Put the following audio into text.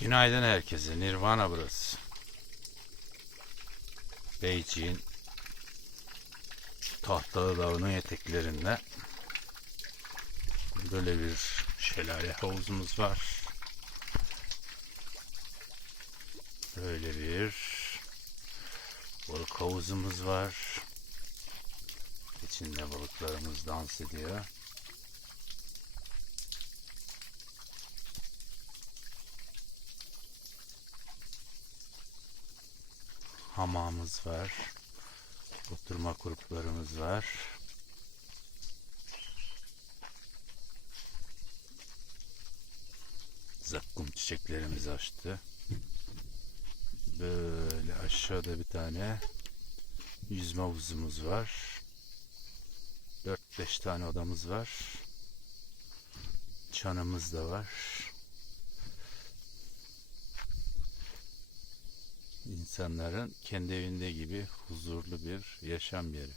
Günaydın herkese. Nirvana burası. Beijing Tahtalı Dağı'nın eteklerinde böyle bir şelale havuzumuz var. Böyle bir balık havuzumuz var. İçinde balıklarımız dans ediyor. Hamamımız var. Oturma gruplarımız var. Zakkum çiçeklerimiz açtı. Böyle aşağıda bir tane yüzme havuzumuz var. 4-5 tane odamız var. Çanımız da var. İnsanların kendi evinde gibi huzurlu bir yaşam yeri.